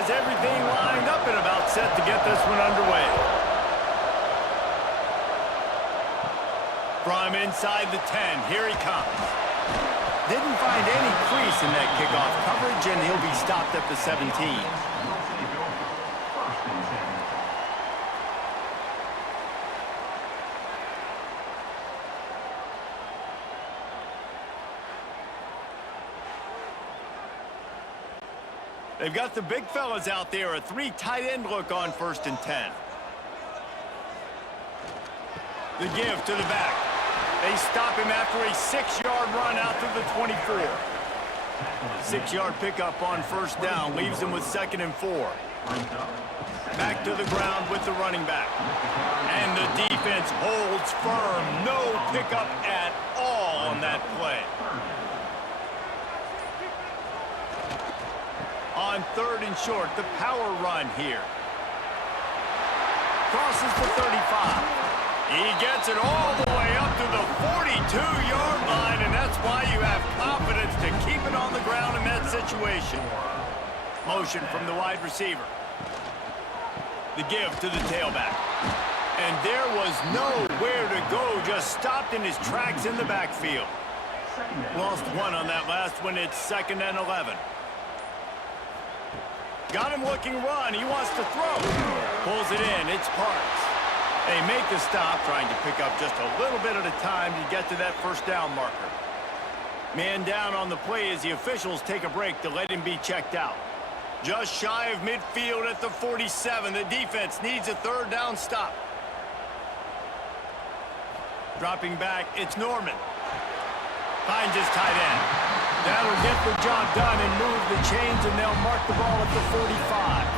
has everything lined up and about set to get this one underway. From inside the 10, here he comes. Didn't find any crease in that kickoff coverage, and he'll be stopped at the 17. They've got the big fellas out there, a 3 tight end look on 1st and 10. The give to the back. They stop him after a 6-yard run out to the 24. 6-yard pickup on 1st down leaves him with 2nd and 4. Back to the ground with the running back. And the defense holds firm. No pickup at all on that play. On 3rd and short, the power run here. Crosses the 35. He gets it all the way up to the 42-yard line, and that's why you have confidence to keep it on the ground in that situation. Motion from the wide receiver. The give to the tailback. And there was nowhere to go, just stopped in his tracks in the backfield. Lost 1 on that last one. It's 2nd and 11. Got him looking run. He wants to throw. Pulls it in. It's Parks. They make the stop, trying to pick up just a little bit at a time to get to that 1st down marker. Man down on the play as the officials take a break to let him be checked out. Just shy of midfield at the 47. The defense needs a 3rd down stop. Dropping back, it's Norman. Finds his tight end. That'll get the job done and move the chains, and they'll mark the ball at the 45.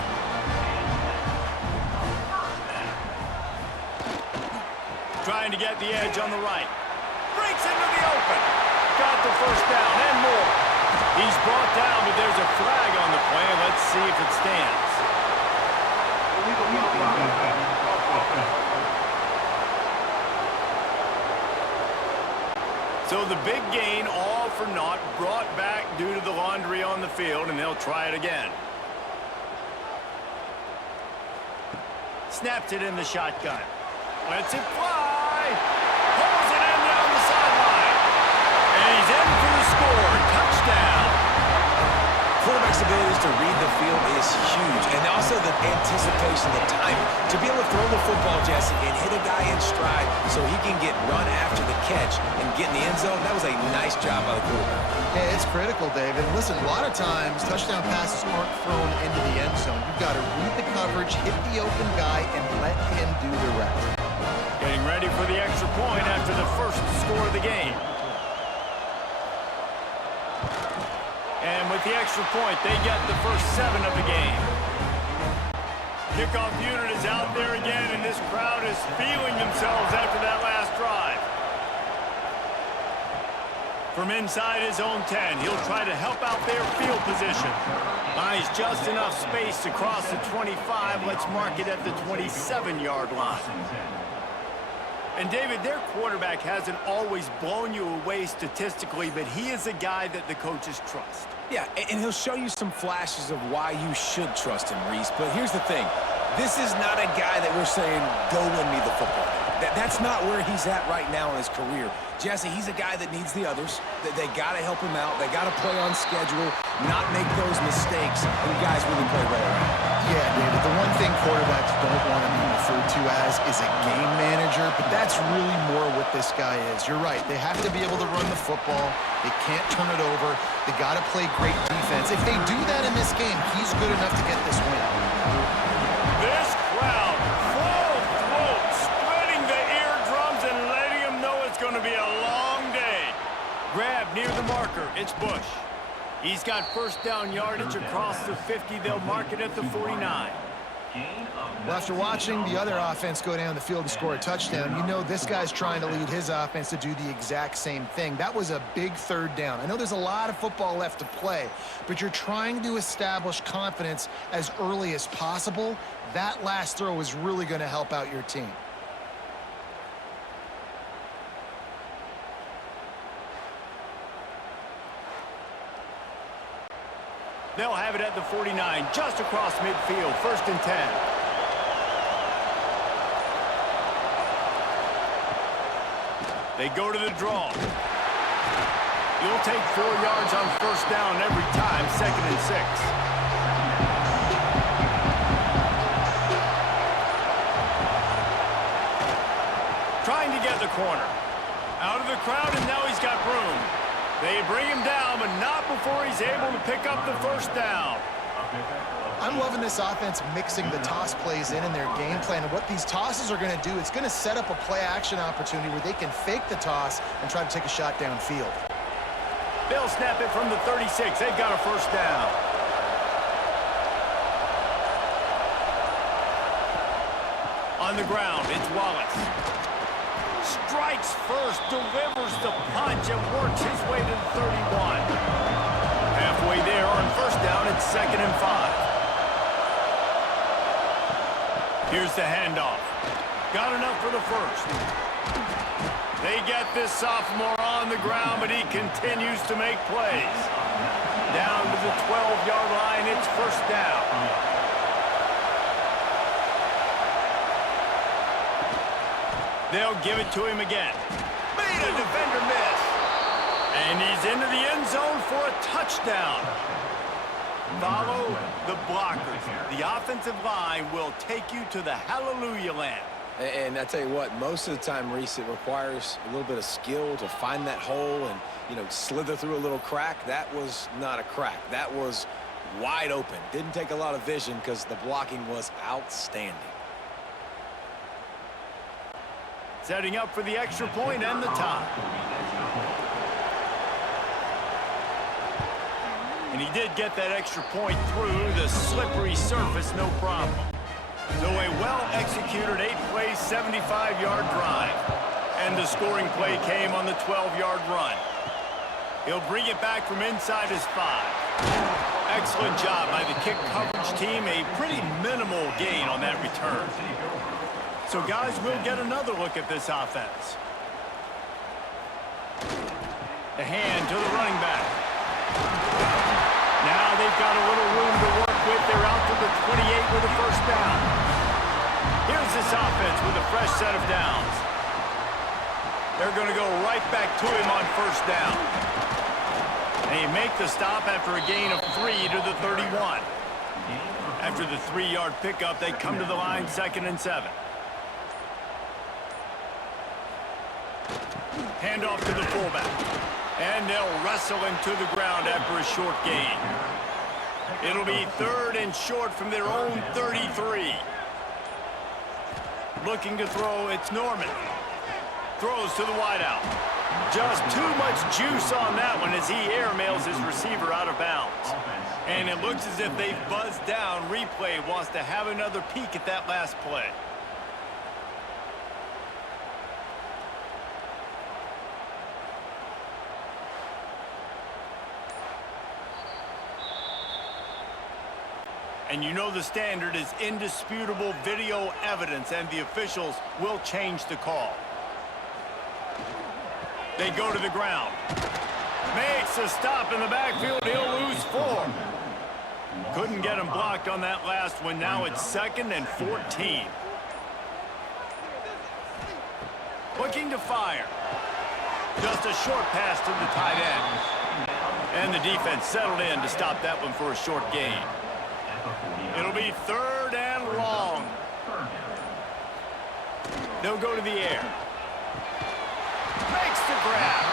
Trying to get the edge on the right. Breaks into the open. Got the 1st down and more. He's brought down, but there's a flag on the play. Let's see if it stands. So the big gain, all for naught, brought back due to the laundry on the field, and they'll try it again. Snaps it in the shotgun. Lets it fly. Pulls it in down the sideline. And he's in for the score. Touchdown. Quarterback's abilities to read the field is huge. And also the anticipation, the timing. To be able to throw the football, Jesse, and hit a guy in stride so he can get run after the catch and get in the end zone, that was a nice job by the quarterback. Yeah, it's critical, David. Listen, a lot of times touchdown passes aren't thrown into the end zone. You've got to read the coverage, hit the open guy, and let him do the rest. Getting ready for the extra point after the 1st score of the game. And with the extra point, they get the first 7 of the game. Kickoff unit is out there again, and this crowd is feeling themselves after that last drive. From inside his own 10, he'll try to help out their field position. Buys just enough space to cross the 25. Let's mark it at the 27-yard line. And, David, their quarterback hasn't always blown you away statistically, but he is a guy that the coaches trust. Yeah, and he'll show you some flashes of why you should trust him, Reese. But here's the thing. This is not a guy that we're saying, go win me the football game. That's not where he's at right now in his career. Jesse, he's a guy that needs the others. They got to help him out. They got to play on schedule, not make those mistakes, and guys really play well around. Yeah, David, the one thing quarterbacks don't want to be referred to as is a game manager, but that's really more what this guy is. You're right. They have to be able to run the football. They can't turn it over. They got to play great defense. If they do that in this game, he's good enough to get this win. This crowd, full throat, splitting the eardrums and letting them know it's going to be a long day. Grab near the marker. It's Bush. He's got 1st down yardage across the 50. They'll mark it at the 49. Well, after watching the other offense go down the field and score a touchdown, you know this guy's trying to lead his offense to do the exact same thing. That was a big 3rd down. I know there's a lot of football left to play, but you're trying to establish confidence as early as possible. That last throw is really going to help out your team. They'll have it at the 49, just across midfield, 1st and 10. They go to the draw. You'll take 4 yards on 1st down every time, 2nd and 6. Trying to get the corner. Out of the crowd, and now he's got room. They bring him down, but not before he's able to pick up the 1st down. I'm loving this offense mixing the toss plays in their game plan. And what these tosses are going to do, it's going to set up a play-action opportunity where they can fake the toss and try to take a shot downfield. They'll snap it from the 36. They've got a 1st down. On the ground, it's Wallace. Strikes first, delivers the punch, and works his way to the 31. Halfway there on 1st down, it's 2nd and 5. Here's the handoff. Got enough for the 1st. They get this sophomore on the ground, but he continues to make plays. Down to the 12-yard line, it's 1st down. They'll give it to him again. Made a defender miss. And he's into the end zone for a touchdown. Follow the blockers. The offensive line will take you to the hallelujah land. And I tell you what, most of the time, Reese, it requires a little bit of skill to find that hole and, slither through a little crack. That was not a crack. That was wide open. Didn't take a lot of vision because the blocking was outstanding. Setting up for the extra point and the tie. And he did get that extra point through the slippery surface, no problem. So a well-executed 8-play, 75-yard drive. And the scoring play came on the 12-yard run. He'll bring it back from inside his 5. Excellent job by the kick coverage team. A pretty minimal gain on that return. So, guys, we'll get another look at this offense. The hand to the running back. Now they've got a little room to work with. They're out to the 28 with a 1st down. Here's this offense with a fresh set of downs. They're going to go right back to him on 1st down. And he make the stop after a gain of 3 to the 31. After the 3-yard pickup, they come to the line, 2nd and 7. Hand off to the fullback. And they'll wrestle him to the ground after a short gain. It'll be 3rd and short from their own 33. Looking to throw, it's Norman. Throws to the wideout. Just too much juice on that one as he airmails his receiver out of bounds. And it looks as if they've buzzed down. Replay wants to have another peek at that last play. And you know the standard is indisputable video evidence, and the officials will change the call. They go to the ground. Makes a stop in the backfield. He'll lose 4. Couldn't get him blocked on that last one. Now it's 2nd and 14. Looking to fire. Just a short pass to the tight end. And the defense settled in to stop that one for a short gain. It'll be 3rd and long. They'll go to the air. Makes the grab.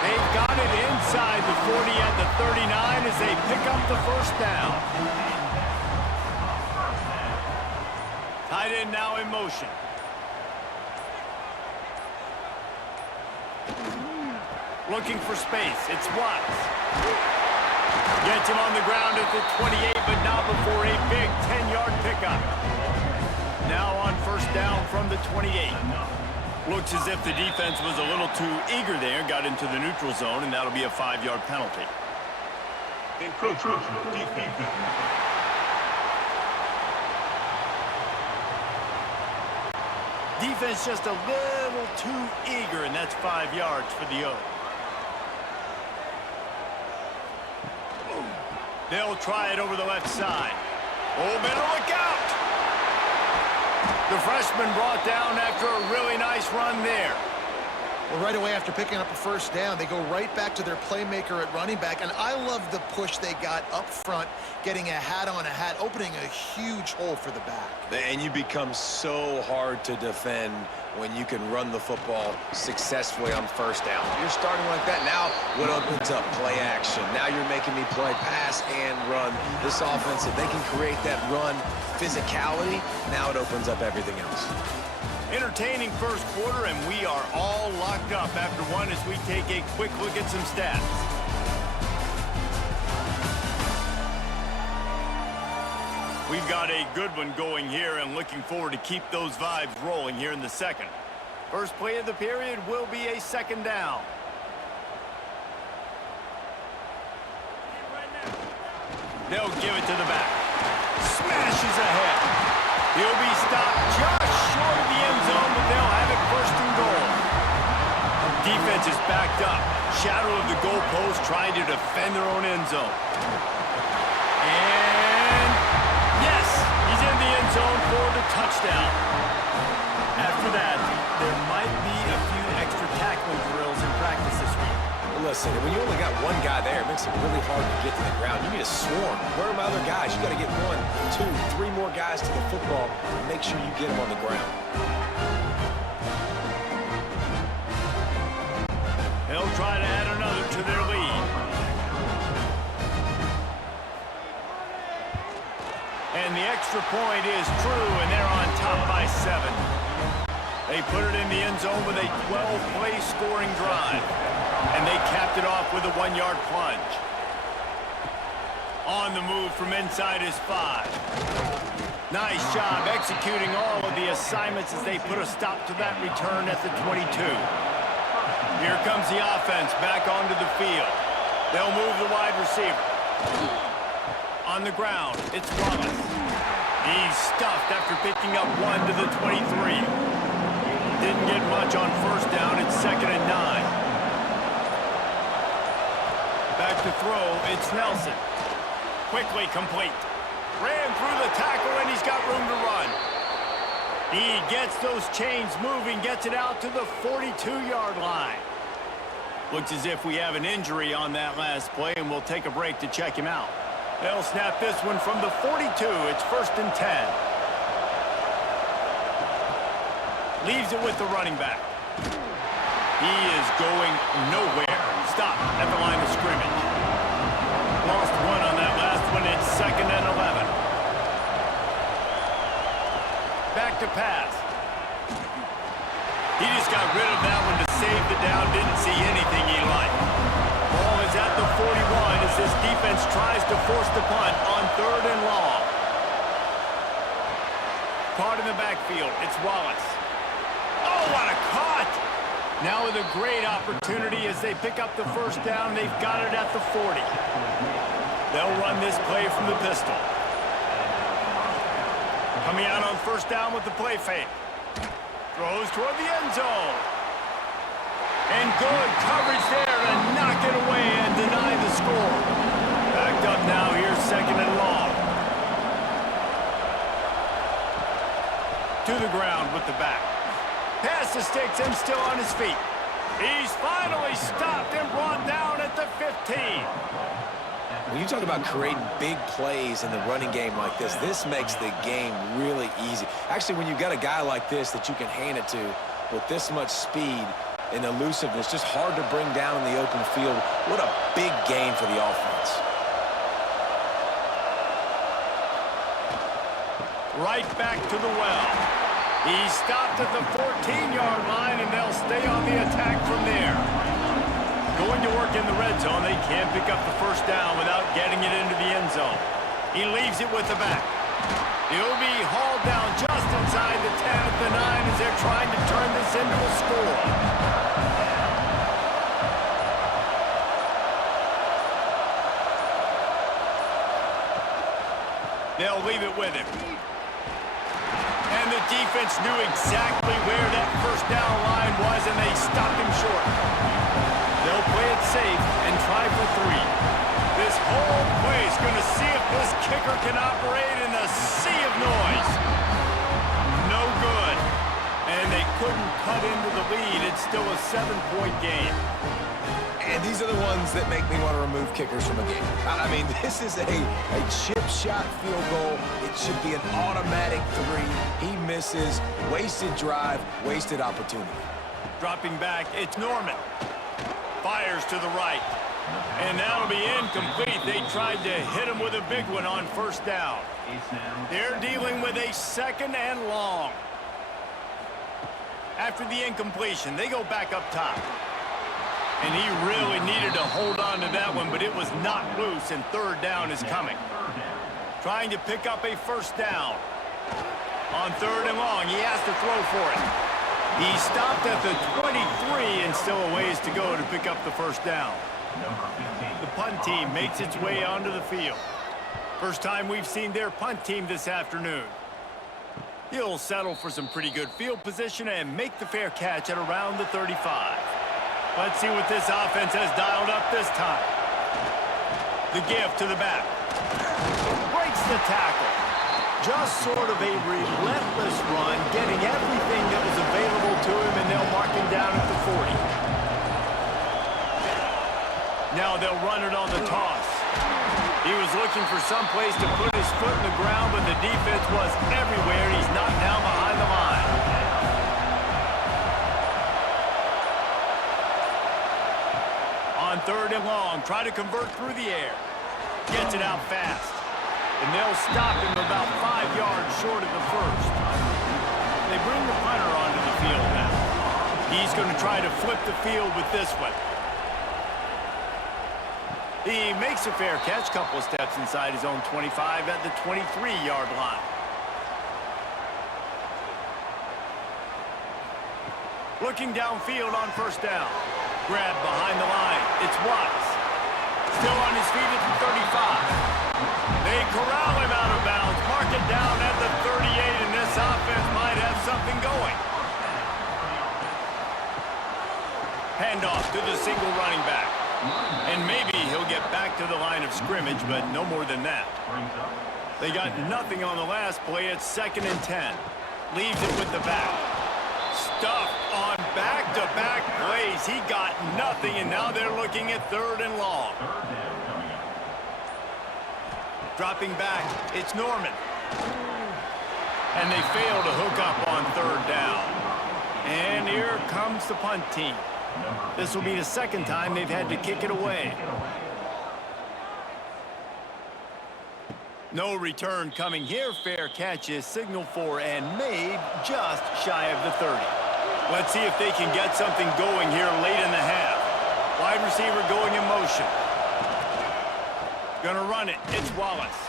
They've got it inside the 40 at the 39 as they pick up the 1st down. Tight end now in motion. Looking for space. It's Watts. Gets him on the ground at the 28, but not before a big 10-yard pickup. Now on 1st down from the 28. Looks as if the defense was a little too eager there, got into the neutral zone, and that'll be a 5-yard penalty. Defense just a little too eager, and that's 5 yards for the O. They'll try it over the left side. Oh, better look out! The freshman brought down after a really nice run there. Well, right away after picking up a first down, they go right back to their playmaker at running back. And I love the push they got up front, getting a hat on a hat, opening a huge hole for the back. And you become so hard to defend when you can run the football successfully on first down. You're starting like that. Now what opens up? Play action. Now you're making me play pass and run. This offense, if they can create that run physicality, now it opens up everything else. Entertaining first quarter, and we are all locked up after one as we take a quick look at some stats. We've got a good one going here and looking forward to keep those vibes rolling here in the second. First play of the period will be a second down. They'll give it to the back. Smashes ahead. He'll be stopped just short of the end zone, but they'll have it first and goal. Defense is backed up. Shadow of the goalpost trying to defend their own end zone. And yes, he's in the end zone for the touchdown. After that, there might be a few extra tackling drills in practice this week. Listen, when you only got one guy there, it makes it really hard to get to the ground. You need a swarm. Where are my other guys? You got to get 1, 2, 3 more guys to the football and make sure you get them on the ground. They'll try to add another to their lead. And the extra point is true, and they're on top by 7. They put it in the end zone with a 12-play scoring drive. And they capped it off with a 1-yard plunge. On the move from inside his 5. Nice job executing all of the assignments as they put a stop to that return at the 22. Here comes the offense back onto the field. They'll move the wide receiver. On the ground, it's Wallace. He's stuffed after picking up 1 to the 23. Didn't get much on first down. It's 2nd and 9. Back to throw, it's Nelson. Quickly complete. Ran through the tackle, and he's got room to run. He gets those chains moving, gets it out to the 42-yard line. Looks as if we have an injury on that last play, and we'll take a break to check him out. They'll snap this one from the 42. It's 1st and 10. Leaves it with the running back. He is going nowhere. Stop at the line of scrimmage. Lost 1 on that last one. It's 2nd and 11. Back to pass. He just got rid of that one to save the down. Didn't see anything he liked. Ball is at the 41 as this defense tries to force the punt on 3rd and long. Caught in the backfield. It's Wallace. Oh, what a cut! Now with a great opportunity as they pick up the first down. They've got it at the 40. They'll run this play from the pistol. Coming out on first down with the play fake. Throws toward the end zone. And good coverage there to knock it away and deny the score. Backed up now here, 2nd and long. To the ground with the back. Pass to sticks him still on his feet. He's finally stopped and brought down at the 15. When you talk about creating big plays in the running game like this makes the game really easy. Actually, when you've got a guy like this that you can hand it to with this much speed and elusiveness, just hard to bring down in the open field. What a big gain for the offense. Right back to the well. He stopped at the 14-yard line, and they'll stay on the attack from there. Going to work in the red zone. They can't pick up the first down without getting it into the end zone. He leaves it with the back. He'll be hauled down just inside the 10 at the 9 as they're trying to turn this into a score. They'll leave it with him. And the defense knew exactly where that first down line was, and they stopped him short. They'll play it safe and try for 3. This whole play is going to kicker can operate in the sea of noise. No good. And they couldn't cut into the lead. It's still a 7-point game. And these are the ones that make me want to remove kickers from a game. I mean, this is a chip shot field goal. It should be an automatic 3. He misses. Wasted drive, wasted opportunity. Dropping back, it's Norman. Fires to the right. And that'll be incomplete. They tried to hit him with a big one on first down. They're dealing with a 2nd and long. After the incompletion, they go back up top. And he really needed to hold on to that one, but it was knocked loose, and 3rd down is coming. Trying to pick up a first down. On 3rd and long, he has to throw for it. He stopped at the 23 and still a ways to go to pick up the first down. The punt team makes its way onto the field. First time we've seen their punt team this afternoon. He'll settle for some pretty good field position and make the fair catch at around the 35. Let's see what this offense has dialed up this time. The give to the back. Breaks the tackle. Just sort of a relentless run, getting everything that was available to him, and they'll mark him down at the 40. Now they'll run it on the toss. He was looking for some place to put his foot in the ground, but the defense was everywhere. He's knocked down behind the line. On 3rd and long, try to convert through the air. Gets it out fast. And they'll stop him about 5 yards short of the first. They bring the punter onto the field now. He's going to try to flip the field with this one. He makes a fair catch, couple of steps inside his own 25 at the 23-yard line. Looking downfield on first down. Grab behind the line. It's Watts. Still on his feet at the 35. They corral him out of bounds. Mark it down at the 38, and this offense might have something going. Handoff to the single running back. And maybe he'll get back to the line of scrimmage, but no more than that. They got nothing on the last play. It's 2nd and 10. Leaves it with the back. Stuffed on back-to-back plays. He got nothing, and now they're looking at 3rd and long. Dropping back, it's Norman. And they fail to hook up on 3rd down. And here comes the punt team. This will be the 2nd time they've had to kick it away. No return coming here. Fair catch is signaled for and made just shy of the 30. Let's see if they can get something going here late in the half. Wide receiver going in motion. Gonna run it. It's Wallace.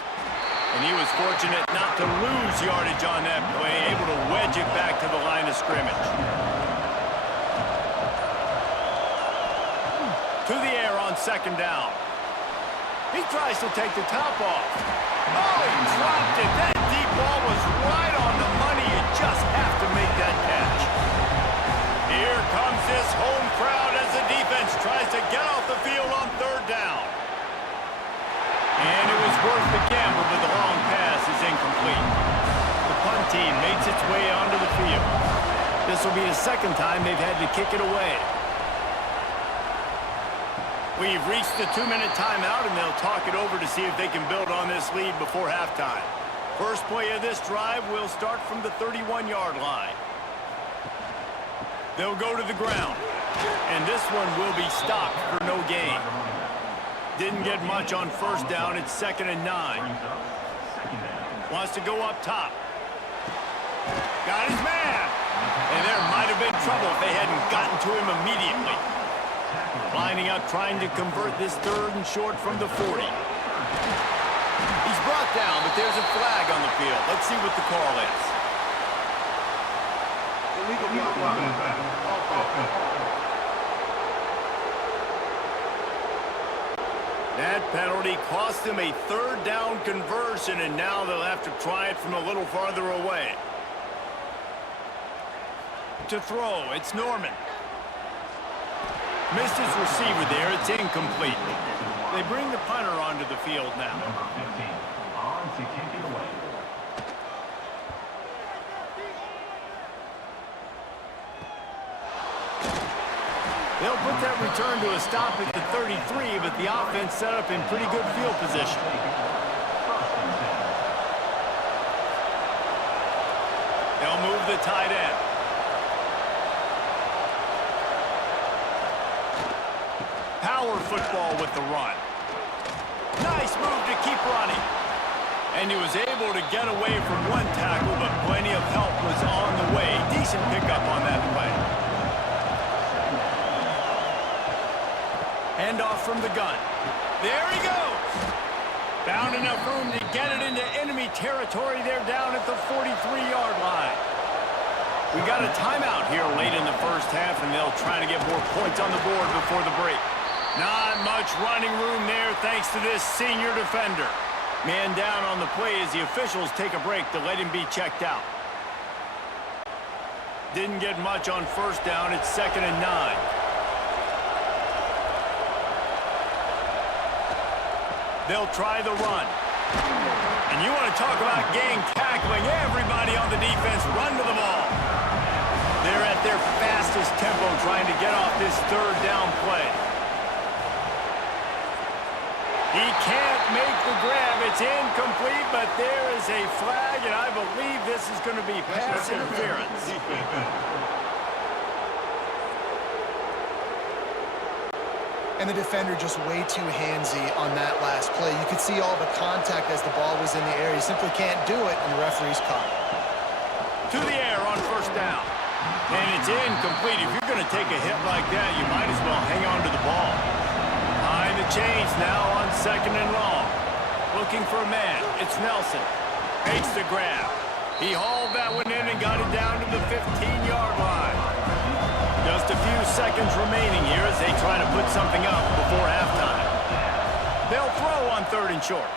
And he was fortunate not to lose yardage on that play, able to wedge it back to the line of scrimmage. To the air on 2nd down. He tries to take the top off. Oh, he dropped it. That deep ball was right on the money. You just have to make that catch. Here comes this home crowd as the defense tries to get off the field on 3rd down. And it was worth the gamble, but the long pass is incomplete. The punt team makes its way onto the field. This will be the 2nd time they've had to kick it away. We've reached the 2-minute timeout, and they'll talk it over to see if they can build on this lead before halftime. First play of this drive will start from the 31-yard line. They'll go to the ground, and this one will be stopped for no gain. Didn't get much on first down. It's 2nd and 9. Wants to go up top. Got his man. And there might have been trouble if they hadn't gotten to him immediately. Lining up, trying to convert this 3rd and short from the 40. He's brought down, but there's a flag on the field. Let's see what the call is. That penalty cost them a 3rd down conversion, and now they'll have to try it from a little farther away. To throw, it's Norman. Missed his receiver there. It's incomplete. They bring the punter onto the field now. to kick it away. They'll put that return to a stop at the 33, but the offense set up in pretty good field position. They'll move the tight end. Power football with the run. Nice move to keep running. And he was able to get away from one tackle, but plenty of help was on the way. Decent pickup on that play. Handoff from the gun. There he goes. Found enough room to get it into enemy territory. They're down at the 43-yard line. We got a timeout here late in the first half, and they'll try to get more points on the board before the break. Not much running room there thanks to this senior defender. Man down on the play as the officials take a break to let him be checked out. Didn't get much on first down. It's 2nd and 9. They'll try the run. And you want to talk about gang tackling. Everybody on the defense run to the ball. They're at their fastest tempo trying to get off this 3rd down play. He can't make the grab. It's incomplete, but there is a flag, and I believe this is going to be pass interference. And the defender just way too handsy on that last play. You could see all the contact as the ball was in the air. He simply can't do it, and the referee's caught it. To the air on 1st down. And it's incomplete. If you're going to take a hit like that, you might as well hang on to the ball. Behind the chains now on 2nd and long. Looking for a man. It's Nelson. Makes the grab. He hauled that one in and got it down to the 15-yard line. Just a few seconds remaining here as they try to put something up before halftime. They'll throw on 3rd and short.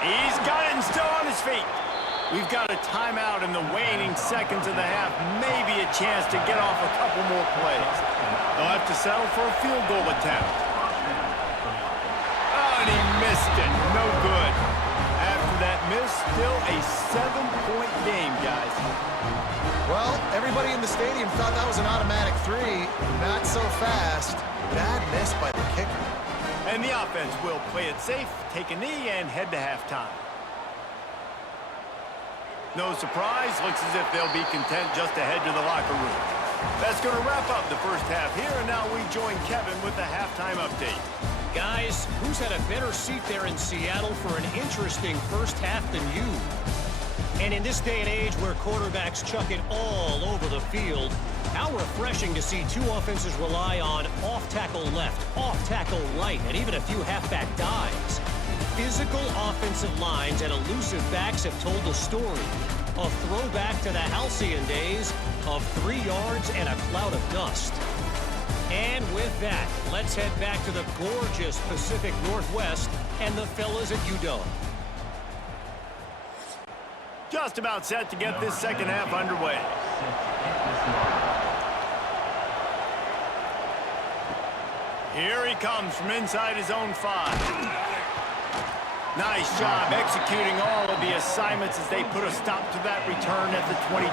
He's got it and still on his feet. We've got a timeout in the waning seconds of the half. Maybe a chance to get off a couple more plays. They'll have to settle for a field goal attempt. Oh, and he missed it. No good. After that miss, still a 7-point game, guys. Well, everybody in the stadium thought that was an automatic 3. Not so fast. Bad miss by the kicker. And the offense will play it safe, take a knee, and head to halftime. No surprise, looks as if they'll be content just to head to the locker room. That's going to wrap up the first half here, and now we join Kevin with the halftime update. Guys, who's had a better seat there in Seattle for an interesting first half than you? And in this day and age where quarterbacks chuck it all over the field, how refreshing to see two offenses rely on off-tackle left, off-tackle right, and even a few halfback dives. Physical offensive lines and elusive backs have told the story. A throwback to the halcyon days of 3 yards and a cloud of dust. And with that, let's head back to the gorgeous Pacific Northwest and the fellas at UW. Just about set to get this second half underway. Here he comes from inside his own 5. Nice job executing all of the assignments as they put a stop to that return at the 22.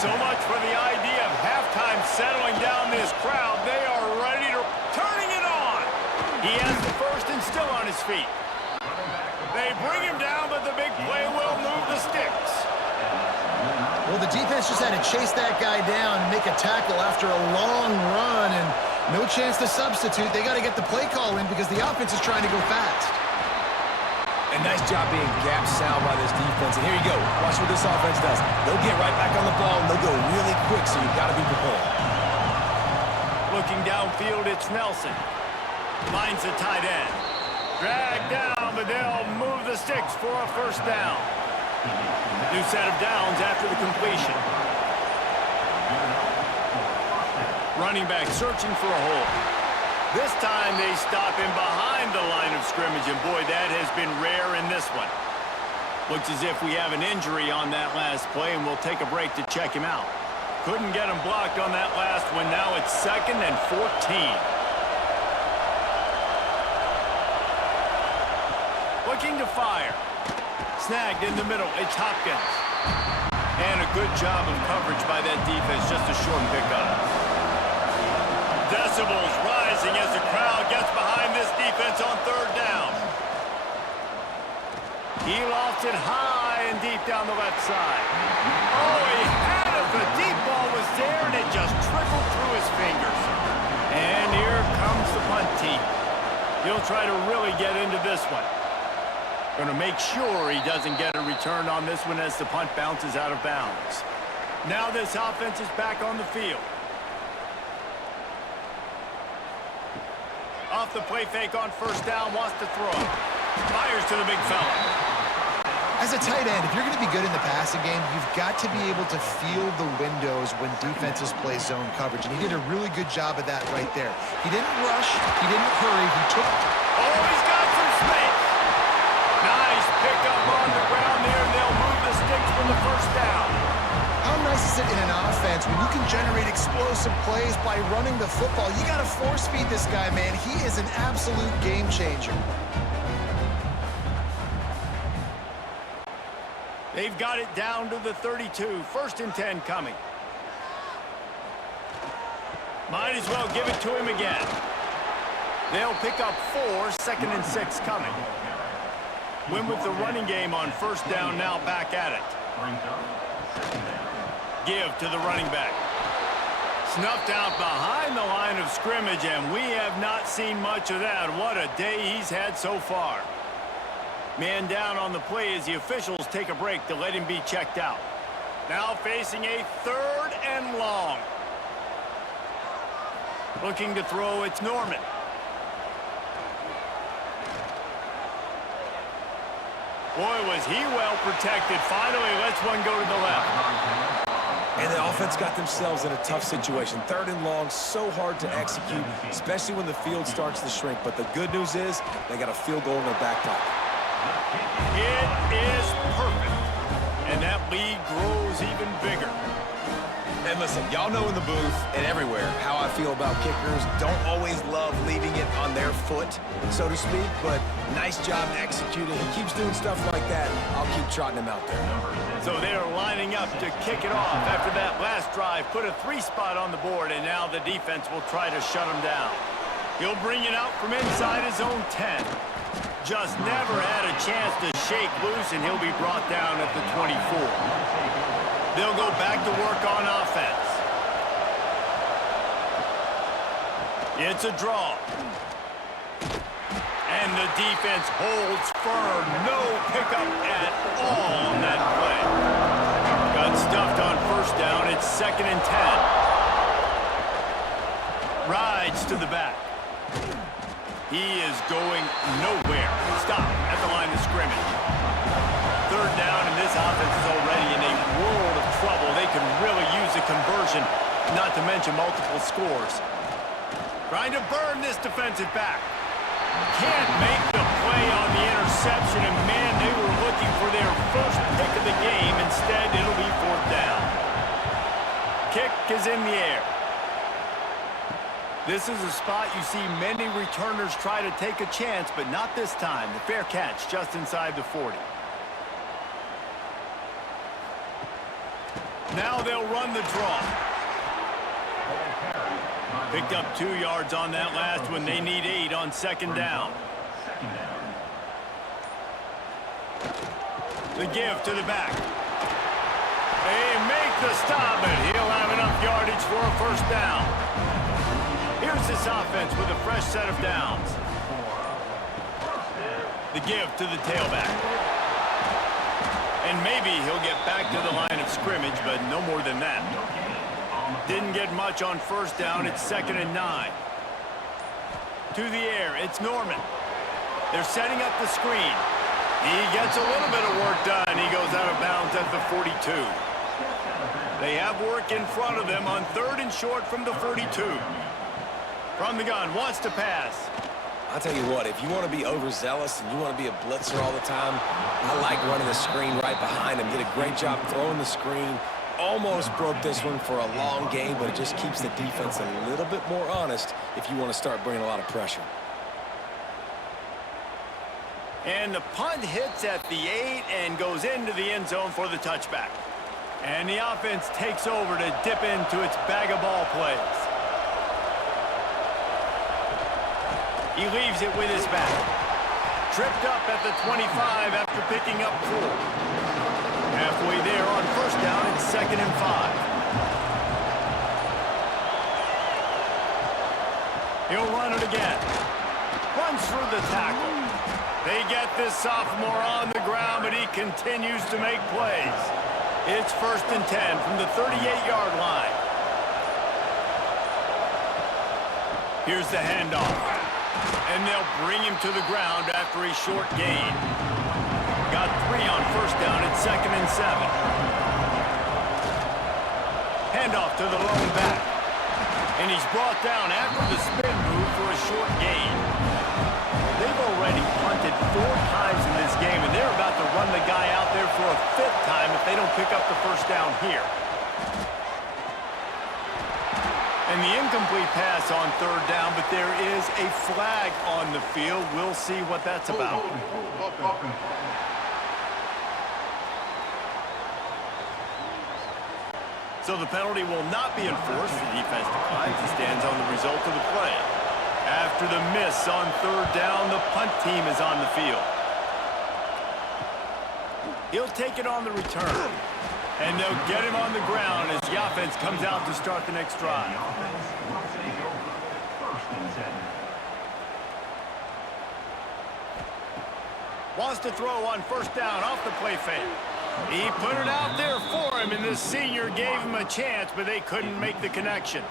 So much for the idea of halftime settling down this crowd. They are ready to turning it on. He has the first and still on his feet. They bring him down, but the big play will move the sticks. Well, the defense just had to chase that guy down and make a tackle after a long run, and no chance to substitute. They got to get the play call in because the offense is trying to go fast. And nice job being gap sound by this defense. And here you go. Watch what this offense does. They'll get right back on the ball, and they'll go really quick, so you've got to be prepared. Looking downfield, it's Nelson. Finds the tight end. Dragged down, but they'll move the sticks for a first down. New set of downs after the completion. Running back searching for a hole. This time they stop him behind the line of scrimmage, and boy, that has been rare in this one. Looks as if we have an injury on that last play, and we'll take a break to check him out. Couldn't get him blocked on that last one. Now it's 2nd and 14. Looking to fire. Snagged in the middle. It's Hopkins. And a good job of coverage by that defense. Just a short pickup. Decibels rising as the crowd gets behind this defense on third down. He lofts it high and deep down the left side. Oh, he had it. The deep ball was there, and it just trickled through his fingers. And here comes the punt team. He'll try to really get into this one. Going to make sure he doesn't get a return on this one as the punt bounces out of bounds. Now this offense is back on the field. Off the play fake on first down, wants to throw. Fires to the big fella. As a tight end, if you're going to be good in the passing game, you've got to be able to feel the windows when defenses play zone coverage, and he did a really good job of that right there. He didn't rush, he didn't hurry, he took... Oh, he's got some space! Nice pickup on the ground there, and they'll move the sticks for the first down. How nice is it in an offense when you can generate explosive plays by running the football? You got to force feed this guy, man. He is an absolute game changer. They've got it down to the 32. 1st and 10 coming. Might as well give it to him again. They'll pick up 4. 2nd and 6 coming. Win with the running game on first down, now back at it. Give to the running back. Snuffed out behind the line of scrimmage, and we have not seen much of that. What a day he's had so far. Man down on the play as the officials take a break to let him be checked out. Now facing a 3rd and long. Looking to throw, it's Norman. Boy, was he well protected. Finally lets one go to the left. And the offense got themselves in a tough situation. 3rd and long, so hard to execute, especially when the field starts to shrink. But the good news is they got a field goal in their back pocket. It is perfect. And that lead grows even bigger. And listen, y'all know in the booth and everywhere how I feel about kickers. Don't always love leaving it on their foot, so to speak, but nice job executing. He keeps doing stuff like that. I'll keep trotting him out there. So they are lining up to kick it off after that last drive. Put a 3 spot on the board, and now the defense will try to shut him down. He'll bring it out from inside his own 10. Just never had a chance to shake loose, and he'll be brought down at the 24. They'll go back to work on offense. It's a draw. And the defense holds firm. No pickup at all on that play. Got stuffed on first down. It's 2nd and 10. Rides to the back. He is going nowhere. Stop at the line of scrimmage. 3rd down, and this offense is already in a world of trouble. They can really use a conversion, not to mention multiple scores. Trying to burn this defensive back. Can't make the play on the interception, and man, they were looking for their first pick of the game. Instead, it'll be 4th down. Kick is in the air. This is a spot you see many returners try to take a chance, but not this time. The fair catch just inside the 40. Now they'll run the draw. Picked up 2 yards on that last one. They need 8 on 2nd down. The give to the back. They make the stop, and he'll have enough yardage for a 1st down. Here's this offense with a fresh set of downs. The give to the tailback. And maybe he'll get back to the line of scrimmage, but no more than that. Didn't get much on first down. It's 2nd and 9. To the air, it's Norman. They're setting up the screen. He gets a little bit of work done. He goes out of bounds at the 42. They have work in front of them on 3rd and short from the 42. From the gun, wants to pass. I'll tell you what, if you want to be overzealous and you want to be a blitzer all the time, I like running the screen right behind him. Did a great job throwing the screen. Almost broke this one for a long game, but it just keeps the defense a little bit more honest if you want to start bringing a lot of pressure. And the punt hits at the 8 and goes into the end zone for the touchback. And the offense takes over to dip into its bag of ball plays. He leaves it with his back. Tripped up at the 25 after picking up 4. Halfway there on first down, it's 2nd and 5. He'll run it again. Runs through the tackle. They get this sophomore on the ground, but he continues to make plays. It's 1st and 10 from the 38-yard line. Here's the handoff. And they'll bring him to the ground after a short gain. Got 3 on first down at 2nd and 7. Handoff to the lone back. And he's brought down after the spin move for a short gain. They've already punted 4 times in this game, and they're about to run the guy out there for a 5th time if they don't pick up the first down here. And the incomplete pass on 3rd down, but there is a flag on the field. We'll see what that's about. So the penalty will not be enforced. The defense declines and stands on the result of the play. After the miss on 3rd down, the punt team is on the field. He'll take it on the return. And they'll get him on the ground as the offense comes out to start the next drive. Wants to throw on first down off the play fake. He put it out there for him, and the senior gave him a chance, but they couldn't make the connection.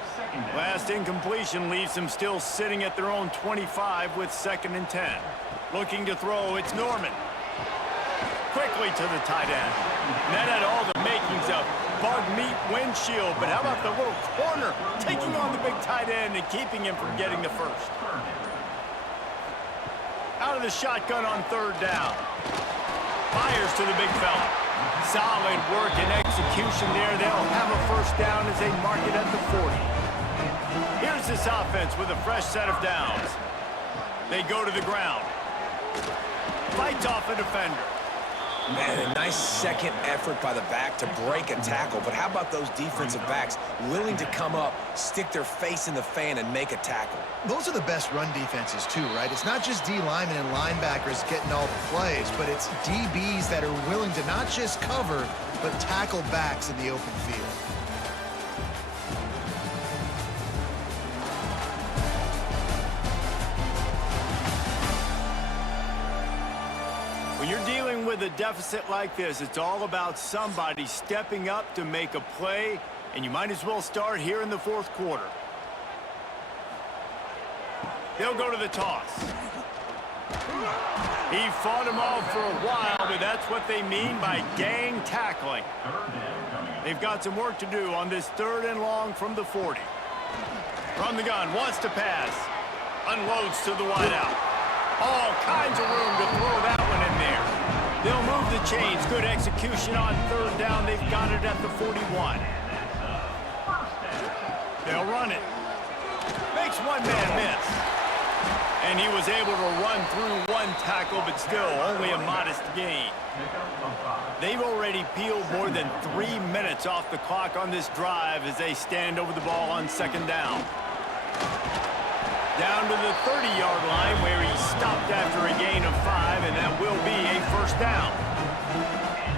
Last incompletion leaves them still sitting at their own 25 with 2nd and 10. Looking to throw, it's Norman. Quickly to the tight end. And that had all the makings of bug meat windshield, but how about the little corner taking on the big tight end and keeping him from getting the first? Out of the shotgun on 3rd down. Fires to the big fella. Solid work and execution there. They'll have a first down as they mark it at the 40. Here's this offense with a fresh set of downs. They go to the ground. Fights off a defender. Man, a nice second effort by the back to break a tackle. But how about those defensive backs willing to come up, stick their face in the fan, and make a tackle? Those are the best run defenses, too, right? It's not just D linemen and linebackers getting all the plays, but it's DBs that are willing to not just cover, but tackle backs in the open field. When you're dealing with a deficit like this, it's all about somebody stepping up to make a play, and you might as well start here in the 4th quarter. They'll go to the toss. He fought him off for a while, but that's what they mean by gang tackling. They've got some work to do on this 3rd and long from the 40. From the gun, wants to pass. Unloads to the wideout. All kinds of room to throw that one in there. They'll move the chains. Good execution on 3rd down. They've got it at the 41. They'll run it. Makes one man miss. And he was able to run through one tackle, but still only a modest gain. They've already peeled more than 3 minutes off the clock on this drive as they stand over the ball on 2nd down. Down to the 30-yard line where he stopped after a gain of 5, and that will be a first down.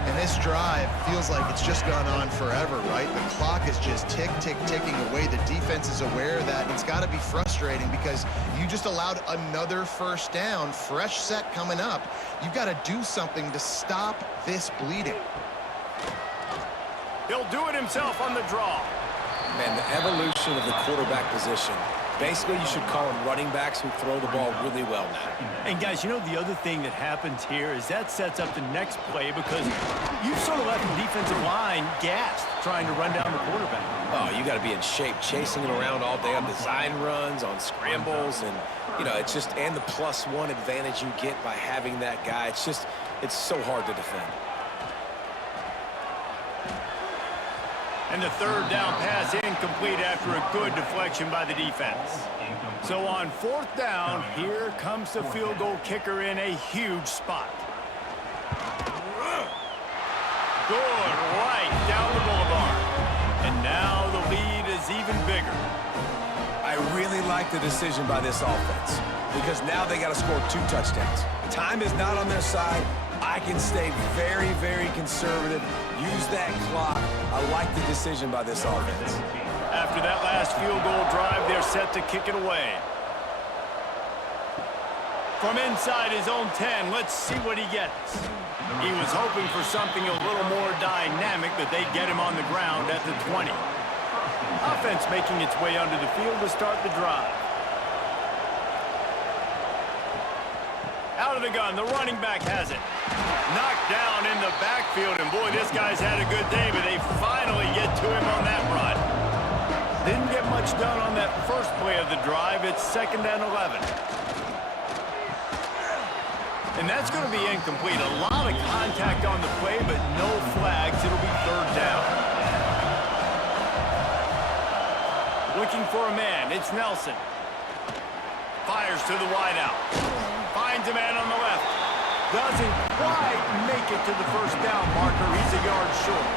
And this drive feels like it's just gone on forever, right? The clock is just ticking away. The defense is aware of that, and it's got to be frustrating because you just allowed another first down, fresh set coming up. You've got to do something to stop this bleeding. He'll do it himself on the draw. Man, the evolution of the quarterback position. Basically, you should call them running backs who throw the ball really well now. And, guys, you know the other thing that happens here is that sets up the next play because you've sort of left the defensive line gassed trying to run down the quarterback. Oh, you got to be in shape, chasing him around all day on design runs, on scrambles, and, you know, it's just, and the +1 advantage you get by having that guy. It's just, it's so hard to defend. And the 3rd down pass incomplete after a good deflection by the defense. So on 4th down, here comes the field goal kicker in a huge spot. Good, right down the boulevard. And now the lead is even bigger. I really like the decision by this offense because now they got to score 2 touchdowns. Time is not on their side. I can stay very, very conservative. Use that clock. I like the decision by this offense. After that last field goal drive, they're set to kick it away. From inside his own 10, let's see what he gets. He was hoping for something a little more dynamic, but they get him on the ground at the 20. Offense making its way under the field to start the drive. Out of the gun, the running back has it. Knocked down in the backfield, and boy, this guy's had a good day, but they finally get to him on that run. Didn't get much done on that first play of the drive. It's 2nd and 11. And that's going to be incomplete. A lot of contact on the play, but no flags. It'll be 3rd down. Looking for a man. It's Nelson. Fires to the wideout. Finds a man on the left. Doesn't quite make it to the 1st down marker. He's a yard short.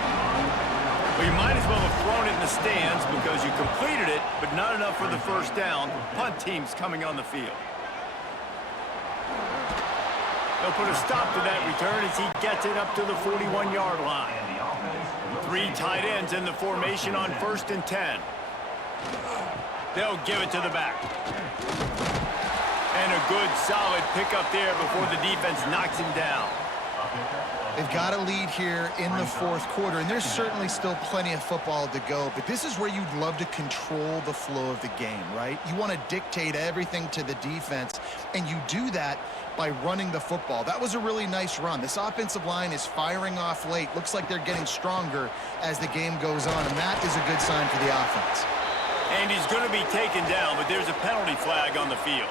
Well, you might as well have thrown it in the stands because you completed it, but not enough for the 1st down. Punt team's coming on the field. They'll put a stop to that return as he gets it up to the 41-yard line. 3 tight ends in the formation on 1st and 10. They'll give it to the back. And a good, solid pickup there before the defense knocks him down. They've got a lead here in the 4th quarter, and there's certainly still plenty of football to go, but this is where you'd love to control the flow of the game, right? You want to dictate everything to the defense, and you do that by running the football. That was a really nice run. This offensive line is firing off late. Looks like they're getting stronger as the game goes on, and that is a good sign for the offense. And he's going to be taken down, but there's a penalty flag on the field.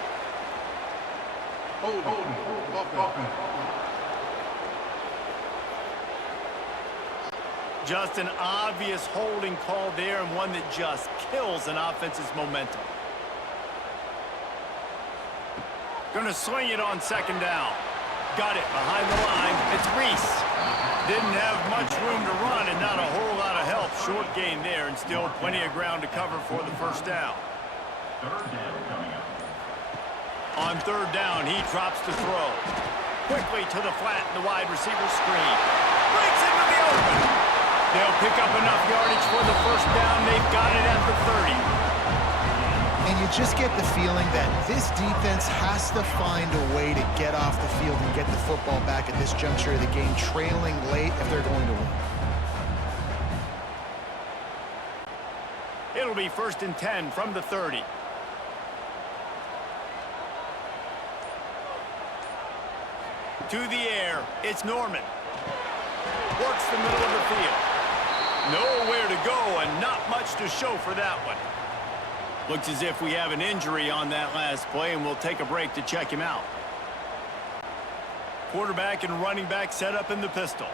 Just an obvious holding call there, and one that just kills an offense's momentum. Gonna swing it on 2nd down. Got it behind the line. It's Reese. Didn't have much room to run and not a whole lot of help. Short gain there and still plenty of ground to cover for the 1st down. On 3rd down, he drops the throw. Quickly to the flat in the wide receiver screen. Breaks into the open. They'll pick up enough yardage for the 1st down. They've got it at the 30. And you just get the feeling that this defense has to find a way to get off the field and get the football back at this juncture of the game, trailing late if they're going to win. It'll be 1st and 10 from the 30. To the air, it's Norman. Works the middle of the field. Nowhere to go and not much to show for that one. Looks as if we have an injury on that last play, and we'll take a break to check him out. Quarterback and running back set up in the pistol.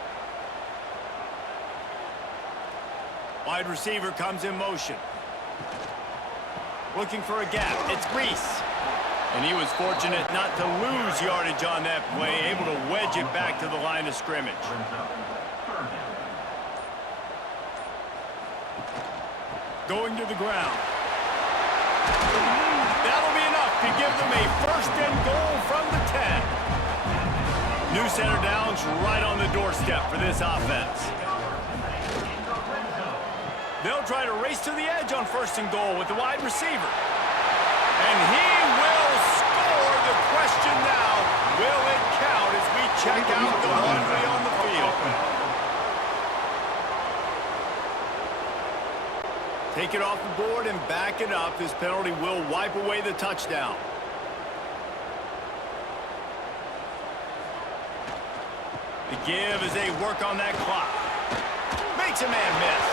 Wide receiver comes in motion. Looking for a gap. It's Reese. And he was fortunate not to lose yardage on that play, able to wedge it back to the line of scrimmage. Going to the ground. That'll be enough to give them a 1st and goal from the 10. New center downs right on the doorstep for this offense. They'll try to race to the edge on 1st and goal with the wide receiver. And he will score. The question now, will it count as we check out the laundry on the field? Take it off the board and back it up. This penalty will wipe away the touchdown. The give as they work on that clock. Makes a man miss.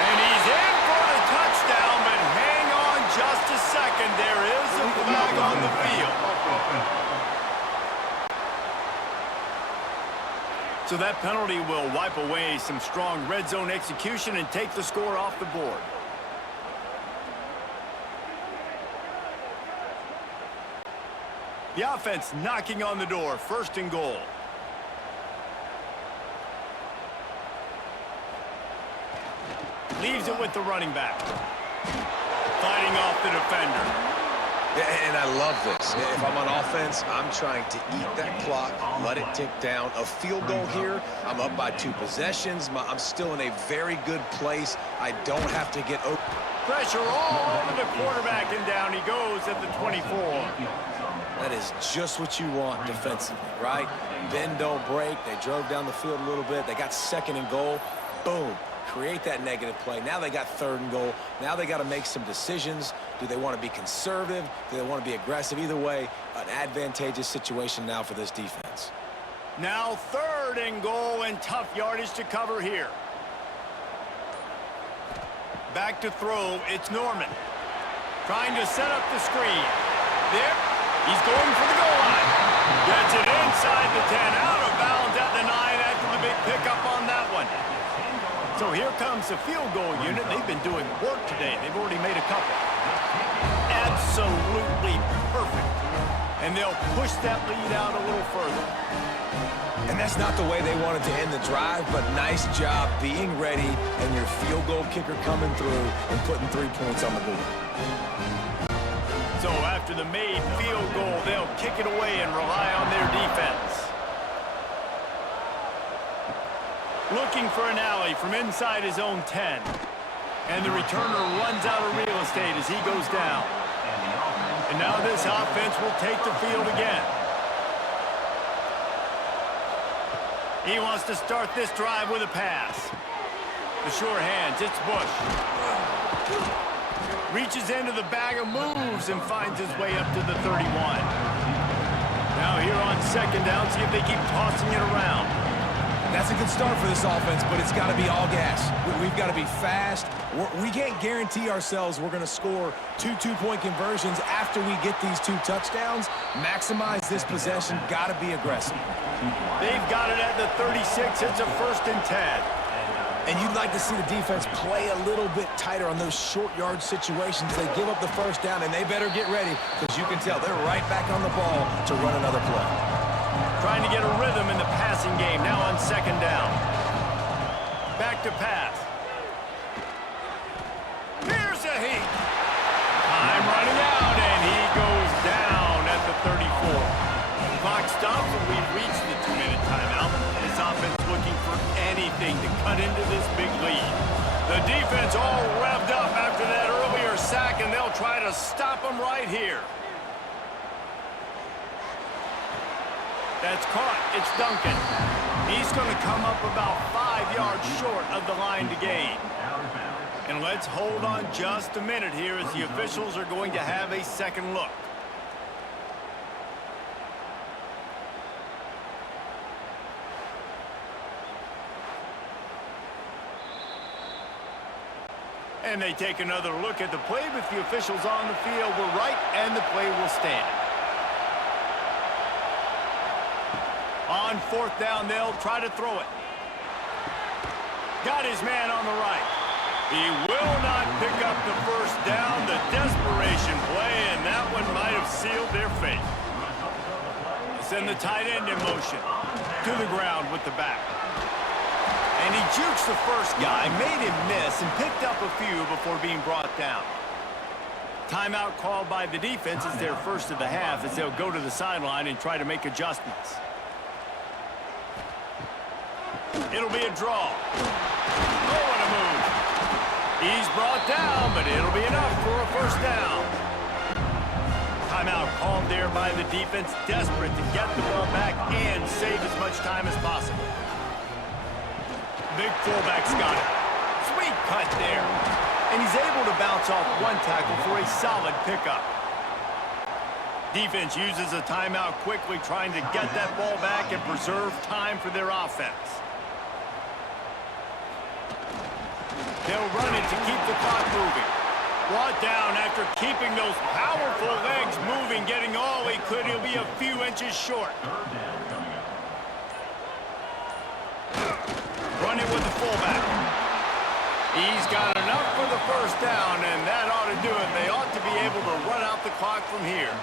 And he's in for the touchdown, but hang on just a second. There is a flag on the field. So that penalty will wipe away some strong red zone execution and take the score off the board. The offense knocking on the door, 1st and goal. Leaves it with the running back. Fighting off the defender. And I love this. If I'm on offense, I'm trying to eat that clock, let it tick down. A field goal here, I'm up by 2 possessions. I'm still in a very good place. I don't have to get open. Pressure all over the quarterback, and down he goes at the 24. That is just what you want defensively, right? Bend, don't break. They drove down the field a little bit. They got 2nd and goal. Boom. Create that negative play. Now they got 3rd and goal. Now they got to make some decisions. Do they want to be conservative? Do they want to be aggressive? Either way, an advantageous situation now for this defense. Now 3rd and goal, and tough yardage to cover here. Back to throw, it's Norman. Trying to set up the screen. There, he's going for the goal line. Gets it inside the 10, out of bounds at the 9 after the big pickup on that one. So here comes the field goal unit. They've been doing work today. They've already made a couple. Absolutely perfect. And they'll push that lead out a little further. And that's not the way they wanted to end the drive, but nice job being ready and your field goal kicker coming through and putting 3 points on the board. So after the made field goal, they'll kick it away and rely on their defense. Looking for an alley from inside his own 10. And the returner runs out of real estate as he goes down. And now this offense will take the field again. He wants to start this drive with a pass. The sure hands, it's Bush. Reaches into the bag of moves and finds his way up to the 31. Now here on 2nd down, see if they keep tossing it around. That's a good start for this offense, but it's got to be all gas. We've got to be fast. We can't guarantee ourselves we're going to score 2 two-point conversions after we get these 2 touchdowns. Maximize this possession. Got to be aggressive. They've got it at the 36. It's a 1st and 10. And you'd like to see the defense play a little bit tighter on those short yard situations. They give up the 1st down, and they better get ready because you can tell they're right back on the ball to run another play. Trying to get a rhythm in the passing game, now on 2nd down. Back to pass. Here's a heat. Time running out, and he goes down at the 34. Clock stops, and we've reached the 2-minute timeout. This offense looking for anything to cut into this big lead. The defense all revved up after that earlier sack, and they'll try to stop them right here. That's caught. It's Duncan. He's going to come up about 5 yards short of the line to gain. And let's hold on just a minute here as the officials are going to have a second look. And they take another look at the play with the officials on the field. We're right, and the play will stand. On 4th down, they'll try to throw it. Got his man on the right. He will not pick up the 1st down. The desperation play, and that one might have sealed their fate. Send the tight end in motion. To the ground with the back. And he jukes the 1st guy, made him miss, and picked up a few before being brought down. Timeout called by the defense is their 1st of the half as they'll go to the sideline and try to make adjustments. It'll be a draw. Oh, what a move. He's brought down, but it'll be enough for a 1st down. Timeout called there by the defense, desperate to get the ball back and save as much time as possible. Big fullback's got it. Sweet cut there. And he's able to bounce off 1 tackle for a solid pickup. Defense uses a timeout quickly, trying to get that ball back and preserve time for their offense. They'll run it to keep the clock moving. Brought down after keeping those powerful legs moving, getting all he could. He'll be a few inches short. Run it with the fullback. He's got enough for the 1st down, and that ought to do it. They ought to be able to run out the clock from here.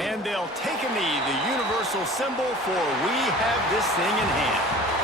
And they'll take a knee, the universal symbol for we have this thing in hand.